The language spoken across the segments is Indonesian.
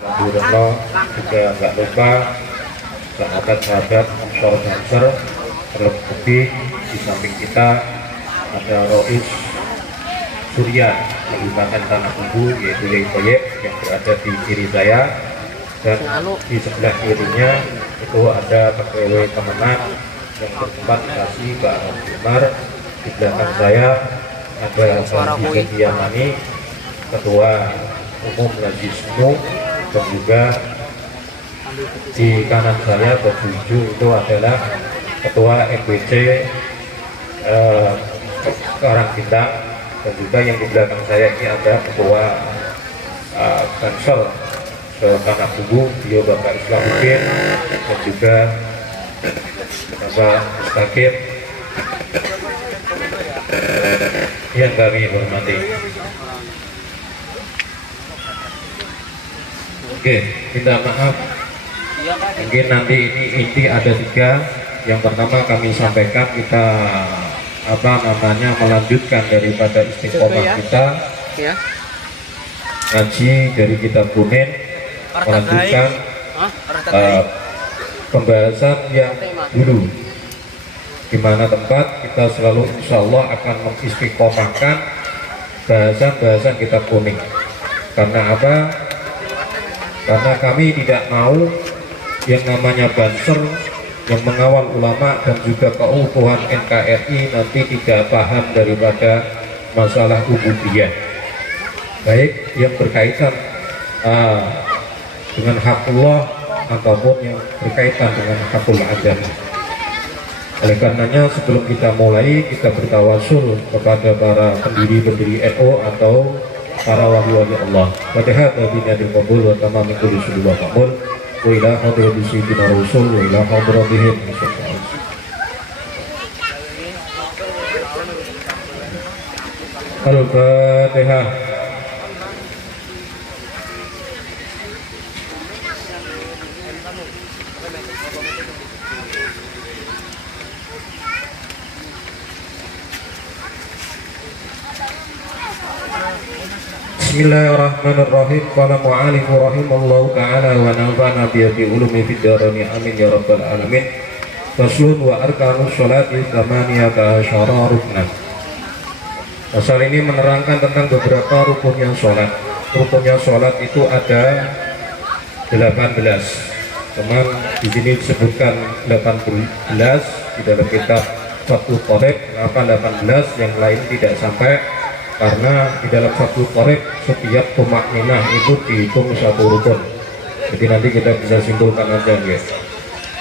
Alhamdulillah juga nggak lupa sahabat-sahabat Ansor Dancer, terlebih di samping kita ada Rois Surya menggunakan tanah kubu yaitu Yai yang berada di kiri saya, dan di sebelah kirinya itu ada PKW Kemenang yang bertempat lokasi Pak Umar. Di belakang saya ada Haji Yamani, Ketua Umum Lazismu, dan juga di kanan saya bertuju itu adalah Ketua MBC Karangkitang, dan juga yang di belakang saya ini ada Ketua Bansel Tanah Kubu, beliau Bapak Islamuddin, dan juga Bapak Mustaqim yang kami hormati. Oke, minta maaf mungkin nanti ini inti ada 3. Yang pertama kami sampaikan kita melanjutkan daripada istiqomah kita ngaji dari kitab Kunin, melanjutkan pembahasan yang dulu, di mana tempat kita selalu insya Allah akan mengistiqomahkan bahasan-bahasan kitab Kuning. Karena apa? Karena kami tidak mau yang namanya banser yang mengawal ulama dan juga keutuhan NKRI nanti tidak paham daripada masalah ubudiyah, baik yang berkaitan dengan hakullah ataupun yang berkaitan dengan hakul adab. Oleh karenanya sebelum kita mulai, kita bertawasul kepada para pendiri-pendiri NU atau para wali-wali Allah. Padahal binatil qabul wa tamamul kulli wa qabul wa ila hadrati sayyidina rasul wa ila hadratihim. Al-Fatihah. Bismillahirrahmanirrahim. Qala mu'alifu rahimallahu ta'ala wa nafa'na bi ulumi fid darain amin ya rabbal alamin. Faslun wa arkanus sholati tsamaniyata asyara ruknan. Pasal ini menerangkan tentang beberapa rukunnya sholat. Rukunnya sholat itu ada 18. Cuman di sini disebutkan 18 di dalam kitab Fathul Qorib. Kenapa 18? Yang lain tidak sampai, karena di dalam Fathul Qorib setiap tumakninah itu dihitung satu rukun. Jadi nanti kita bisa simpulkan aja, guys.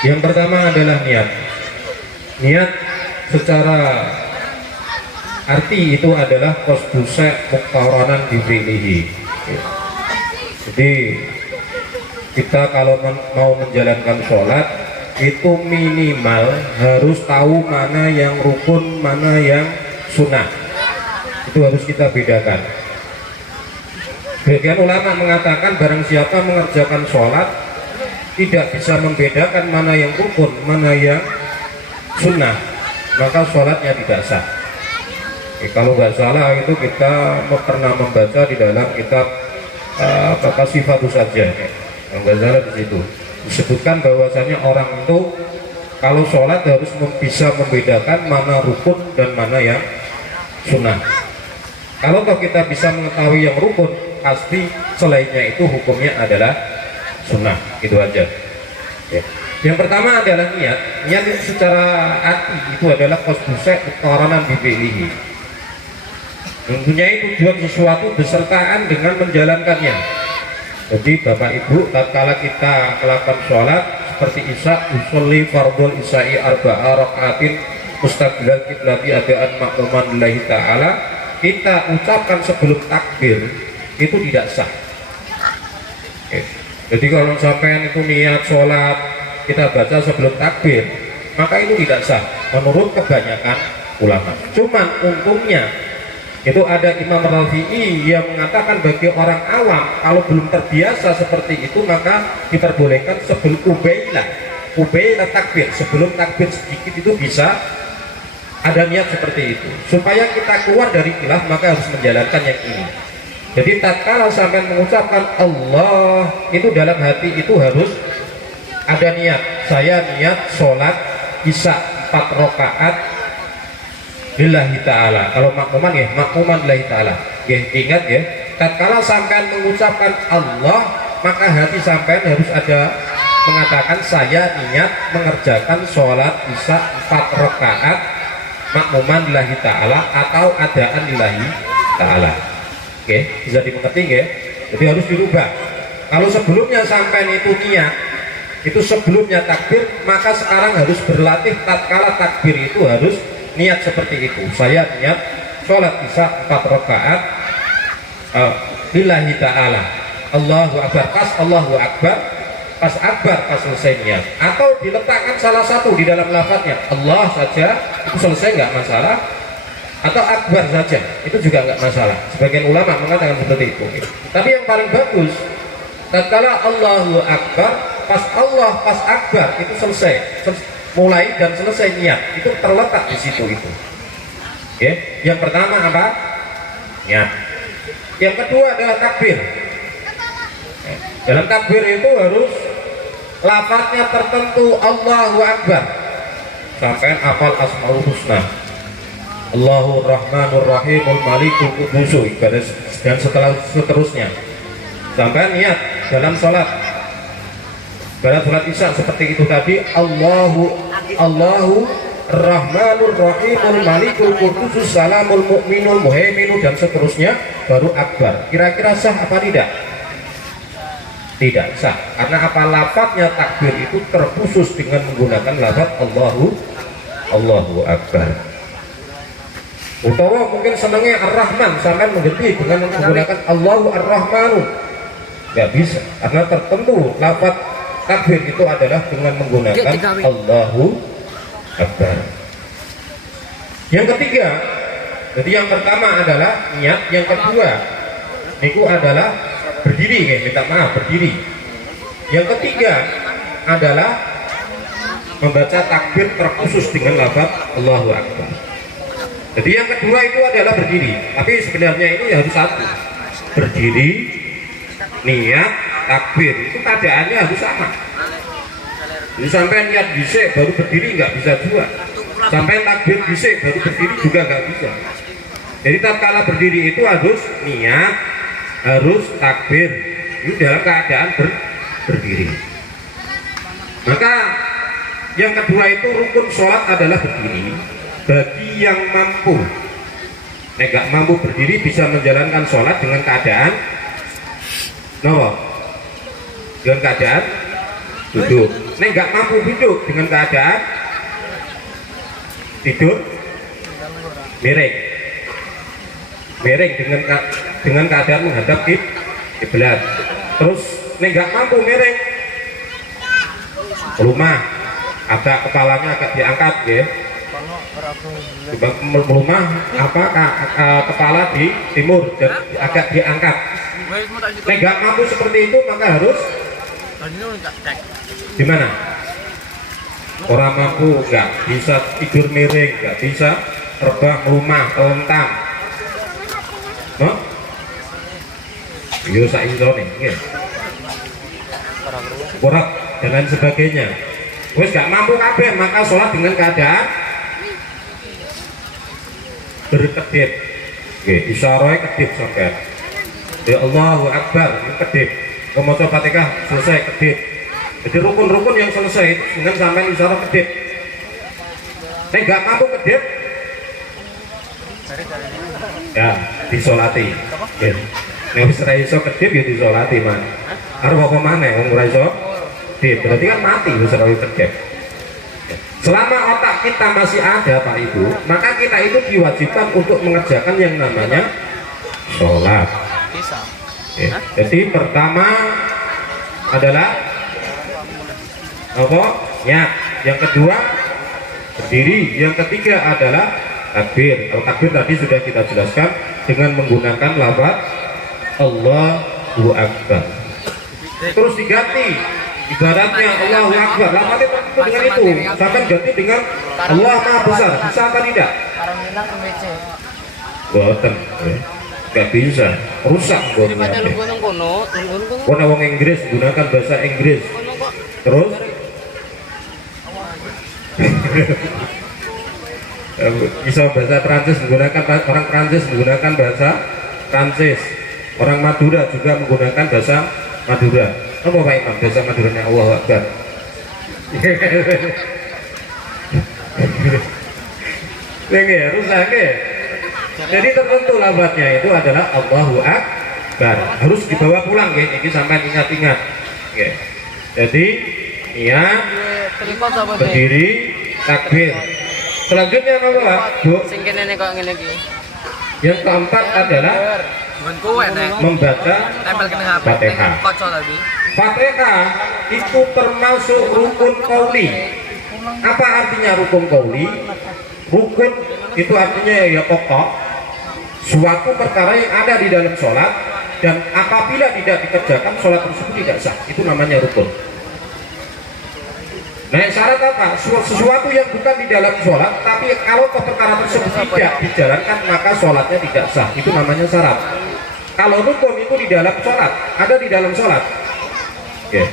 Yang pertama adalah niat. Niat secara arti itu adalah qasdusai muqtaranan bi fi'lihi. Jadi kita kalau mau menjalankan sholat itu minimal harus tahu mana yang rukun, mana yang sunnah. Itu harus kita bedakan. Sebagian ulama mengatakan barang siapa mengerjakan sholat tidak bisa membedakan mana yang rukun, mana yang sunnah, maka sholatnya tidak sah. Kalau nggak salah itu kita pernah membaca di dalam kitab Sifatus saja. Kalau nggak salah di situ disebutkan bahwasanya orang itu kalau sholat harus bisa membedakan mana rukun dan mana yang sunnah. Kalau kita bisa mengetahui yang rukun, pasti selainnya itu hukumnya adalah sunnah. Itu aja. Ya. Yang pertama adalah niat. Niat secara arti itu adalah qasdusai muqtaranan bi fi'lihi. Mempunyai tujuan sesuatu besertaan dengan menjalankannya. Jadi Bapak Ibu, tatkala kita melakukan sholat seperti isya, usolli fardhul isya'i arba'a raka'atin mustaqbilal qiblati adaan makmuman lillahi ta'ala, kita ucapkan sebelum takbir itu tidak sah. Oke. Jadi kalau sampean itu niat sholat kita baca sebelum takbir, maka itu tidak sah menurut kebanyakan ulama. Cuman untungnya itu ada Imam Rafi'i yang mengatakan bagi orang awam kalau belum terbiasa seperti itu maka diperbolehkan sebelum ubailah takbir, sebelum takbir sedikit itu bisa ada niat seperti itu supaya kita keluar dari khilaf, maka harus menjalankan yang ini. Jadi tatkala sampai mengucapkan Allah itu dalam hati itu harus ada niat. Saya niat sholat isya 4 rakaat lillahi ta'ala. Kalau makmuman ya makmuman lillahi ta'ala. Ya ingat ya, tatkala sampai mengucapkan Allah maka hati sampai harus ada mengatakan saya niat mengerjakan sholat isya 4 rakaat makmuman lillahi ta'ala atau adaan lillahi ta'ala. Oke, bisa dimengerti ya? Jadi harus dirubah. Kalau sebelumnya sampai itu niat, itu sebelumnya takbir, maka sekarang harus berlatih tatkala takbir itu harus niat seperti itu. Saya niat sholat isya 4 rakaat lillahi ta'ala. Allahu akbar, pas Allahu akbar, pas akbar, pas selesai niat. Atau diletakkan salah satu di dalam lafadznya Allah saja, itu selesai nggak masalah. Atau akbar saja, itu juga nggak masalah. Sebagian ulama mengatakan seperti itu. Tapi yang paling bagus, tatkala Allahu akbar, pas Allah, pas akbar itu selesai, mulai dan selesai niat, itu terletak di situ itu. Oke, yang pertama apa? Niat. Yang kedua adalah takbir. Dalam takbir itu harus lafadznya tertentu Allahu akbar sampai hafal asmaul husna. Allahu Rahmanur Rahimul Malikul Qudusu dan seterusnya sampai niat dalam sholat isya seperti itu tadi Allahu Rahmanur Rahimul Malikul Qudusus Salamul Mu'minul Muhaiminu dan seterusnya baru akbar. Kira-kira sah apa tidak? Tidak sah, karena apa? Lafadznya takbir itu terkhusus dengan menggunakan lafadz Allahu Akbar. Utawa mungkin senangnya Ar-Rahman sampai mengganti dengan menggunakan Allahu Ar-Rahmanu, nggak bisa, karena tertentu lafadz takbir itu adalah dengan menggunakan Allahu Akbar. Yang ketiga, jadi yang pertama adalah niat, yang kedua itu adalah berdiri, minta maaf berdiri. Yang ketiga adalah membaca takbir terkhusus dengan lafadz Allahu Akbar. Jadi yang kedua itu adalah berdiri, tapi sebenarnya itu harus satu, berdiri, niat, takbir, itu keadaannya harus sama. Jadi sampai niat bisik baru berdiri nggak bisa juga, sampai takbir bisik baru berdiri juga nggak bisa. Jadi tatkala berdiri itu harus niat, harus takbir, itu dalam keadaan berdiri. Maka yang kedua itu rukun sholat adalah berdiri. Bagi yang mampu, nggak mampu berdiri bisa menjalankan sholat dengan keadaan dengan keadaan duduk. Nggak mampu duduk dengan keadaan tidur miring dengan keadaan menghadap kiblat. Terus nggak mampu miring, rumah agak kepalanya agak diangkat ya. Rumah kepala di timur dan agak diangkat. Nggak mampu seperti itu maka harus gimana? Orang mampu nggak bisa tidur miring, nggak bisa terbang rumah telentang. Yo sainso nih, korak dan lain sebagainya. Wes nggak mampu kabeh maka sholat dengan keadaan berkedip, isyarah kedip sampai. Ya Allahu Akbar kedip, kemudian Fatihah selesai kedip. Jadi rukun-rukun yang selesai itu dengan sampai isyarah kedip. Nggak mampu kedip, ya disolati. Nek wis ra iso kedip ya disolati man. Arep apa maneh wong ora iso kedip, berarti kan mati wis ora kedip. Selama otak kita masih ada Pak Ibu, maka kita itu diwajibkan untuk mengerjakan yang namanya sholat. Jadi pertama adalah apa? Niat. Yang kedua berdiri. Yang ketiga adalah takbir. Kalau takbir tadi sudah kita jelaskan dengan menggunakan lafaz Allahu Akbar. Terus diganti ibaratnya Allahu Akbar, lafaznya tertentu dengan itu, misalkan ganti dengan Allah Maha Besar, bisa apa tidak? Boten, nggak bisa. rusak buatnya. Karena wong Inggris gunakan bahasa Inggris, terus bisa bahasa Prancis menggunakan orang Prancis menggunakan bahasa Prancis, orang Madura juga menggunakan bahasa Madura. Apa Pak Imam bahasa Maduranya? Allahu Akbar. Ini rusak ya. Jadi tertentu lafadznya itu adalah Allahu Akbar, harus dibawa pulang ya. Ini sampai ingat-ingat. Ya. Jadi niat, berdiri, takbir. Selanjutnya apa Pak? Bu? Yang keempat adalah membaca Fatihah. Fatihah itu termasuk rukun qauli. Apa artinya rukun qauli? Rukun itu artinya ya pokok, suatu perkara yang ada di dalam sholat, dan apabila tidak dikerjakan sholat tersebut tidak sah. Itu namanya rukun. Nah, syarat apa? Sesuatu yang bukan di dalam sholat, tapi kalau perkara tersebut tidak dijalankan maka sholatnya tidak sah. Itu namanya syarat. Kalau rukun itu di dalam sholat, ada di dalam sholat. Oke.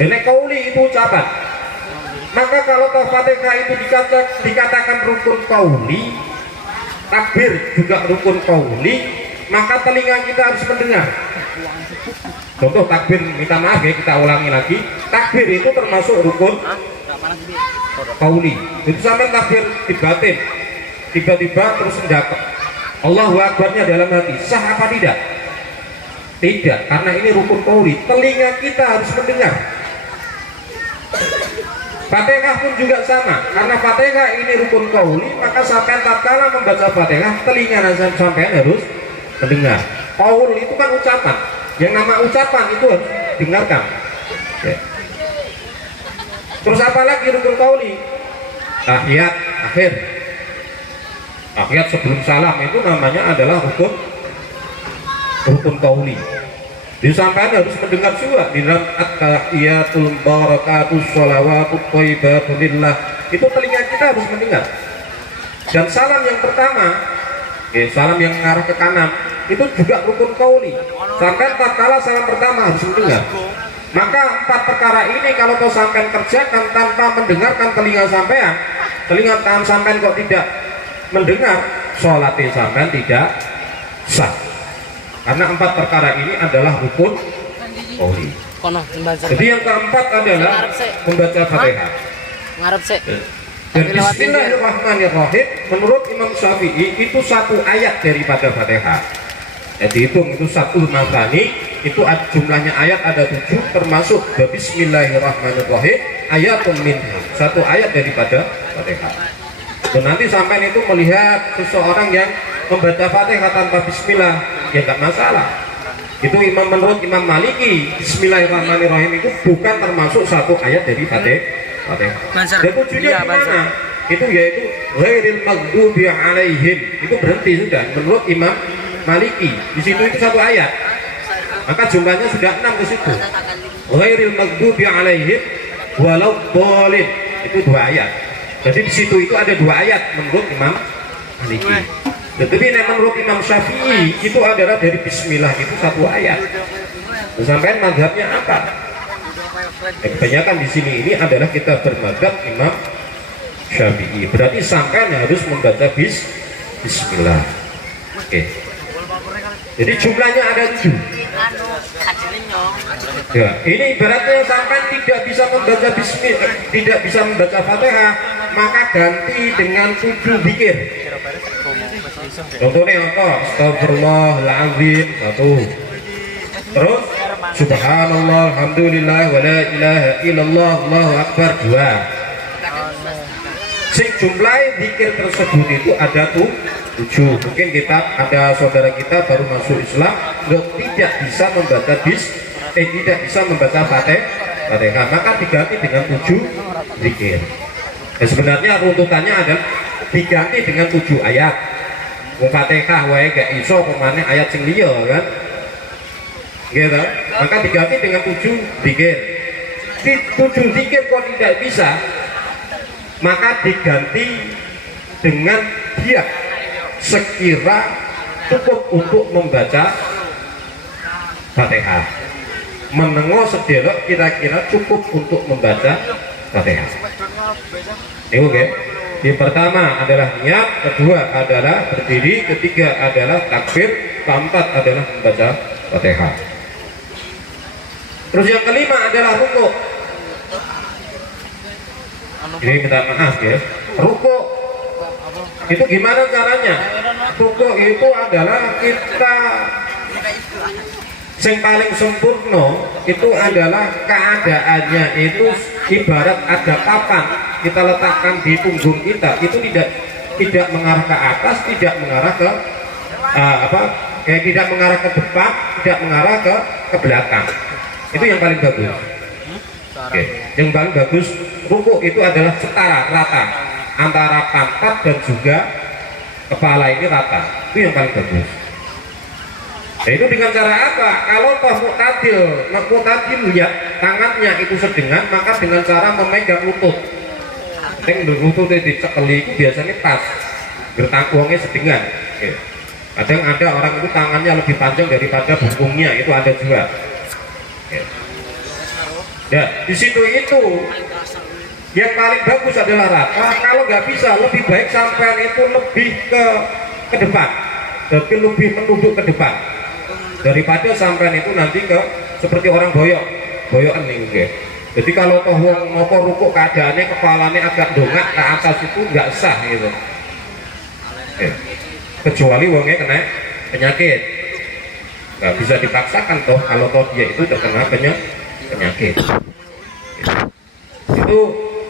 Dan qauli itu ucapan. Maka kalau Fatihah itu dikatakan rukun qauli, takbir juga rukun qauli, maka telinga kita harus mendengar. Contoh takbir, minta maaf ya, kita ulangi lagi. Takbir itu termasuk rukun qauli. Itu sampai takbir di batin, tiba-tiba terus mendapat Allahu Akbarnya dalam hati, sah apa tidak? Tidak, karena ini rukun qauli. Telinga kita harus mendengar. Fatihah pun juga sama, karena Fatihah ini rukun qauli, maka sampai tatkala membaca Fatihah, telinga sampai harus mendengar. Qaul itu kan ucapan. Yang nama ucapan itu harus dengarkan. Ya. Terus apa lagi rukun qauli? Tahiyat akhir. Tahiyat sebelum salam itu namanya adalah rukun qauli. Disampaikan harus mendengar juga di dalam at-tahiyatul barakatus sholawatut thayyibatun lillah. Itu telinga kita harus mendengar. Dan salam yang pertama, salam yang mengarah ke kanan, itu juga rukun qauli. Sampai tatkala salam pertama harus mendengar. Maka empat perkara ini kalau kau sampai kerjakan tanpa mendengarkan telinga sampean, telinga tangan sampean kok tidak mendengar, sholatnya sampean tidak sah. Karena empat perkara ini adalah rukun qauli. Jadi yang keempat adalah membaca Fatihah. Dan Bismillahirrahmanirrahim menurut Imam Syafi'i itu satu ayat daripada Fatihah. Jadi itu satu matani, itu jumlahnya ayat ada 7, termasuk Bismillahirrahmanirrahim ayatun minha, satu ayat daripada Fatihah. Dan nanti sampai itu melihat seseorang yang membaca Fatihah tanpa Bismillah, ya tidak masalah. Itu menurut Imam Maliki, Bismillahirrahmanirrahim itu bukan termasuk satu ayat dari Fatihah. Dan tujuannya gimana? Itu yaitu ghairil maghdubi alaihim, itu berhenti sudah menurut Imam Maliki. Di situ itu satu ayat, maka jumlahnya sudah 6 ke situ. Ghairil maghdubi alaihim walau dhalin, itu 2 ayat. Jadi di situ itu ada 2 ayat menurut Imam Maliki. Tetapi menurut Imam Syafi'i itu adalah dari Bismillah itu 1 ayat. Sampai mazhabnya apa? Kebanyakan di sini ini adalah kita bermadzhab Imam Syafi'i. Berarti sampai harus membaca Bismillah. Oke. Jadi jumlahnya ada 7. Ya, ini ibaratnya sampai tidak bisa membaca Bismillah, tidak bisa membaca Fatihah, maka ganti dengan 7 zikir. Contohnya apa? Astagfirullahaladzim 1. Terus Subhanallah, Alhamdulillah, wa la ilaha illallah, Allahu Akbar 2. Sing jumlah zikir tersebut itu ada 7. Mungkin kita ada saudara kita baru masuk Islam, tidak bisa membaca tidak bisa membaca Fatihah, maka diganti dengan 7 zikir. Sebenarnya runtutannya adalah diganti dengan 7 ayat. Fatihah wae gak iso pemane ayat sing liya kan. Gitu. Maka diganti dengan 7 zikir. 7 zikir kok tidak bisa, maka diganti dengan dia sekira cukup untuk membaca Fatihah. Menengok sedelok kira-kira cukup untuk membaca Fatihah. Ini oke. Yang pertama adalah niat, kedua adalah berdiri, ketiga adalah takbir, keempat adalah membaca Fatihah. Terus yang kelima adalah rukuk. Ini minta maaf ya. Rukuk itu gimana caranya? Rukuk itu adalah kita yang paling sempurna itu adalah keadaannya itu ibarat ada papan kita letakkan di punggung kita, itu tidak mengarah ke atas, tidak mengarah ke tidak mengarah ke depan, tidak mengarah ke belakang. Itu yang paling bagus. Oke. Yang paling bagus rukuk itu adalah setara, rata antara pantat dan juga kepala ini rata. Itu yang paling bagus. Nah, itu dengan cara apa? Kalau toh muktadil ya tangannya itu sedengan, maka dengan cara memegang lutut. Yang lutut dicekeli itu biasanya pas, gertakuangnya sedengan. Oke. Kadang ada orang itu tangannya lebih panjang daripada bungkungnya, itu ada juga. Oke. Ya, di situ itu yang paling bagus adalah rata. Kalau nggak bisa, lebih baik sampean itu lebih ke depan, jadi lebih menunduk ke depan daripada sampean itu nanti ke seperti orang boyokan nih. Okay. Jadi kalau toh wong ngopo rukuk keadaannya kepalanya agak dongak ke atas itu nggak sah gitu. Okay. Kecuali wongnya kena penyakit, nggak bisa dipaksakan toh kalau toh dia itu terkena penyakit. Itu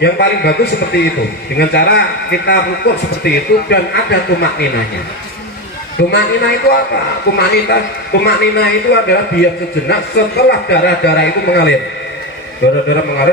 yang paling bagus seperti itu, dengan cara kita rukuk seperti itu dan ada tumak ninahnya. Tumak ninah itu apa? Tumak ninah itu adalah diam sejenak setelah darah-darah itu mengalir. Darah-darah mengalir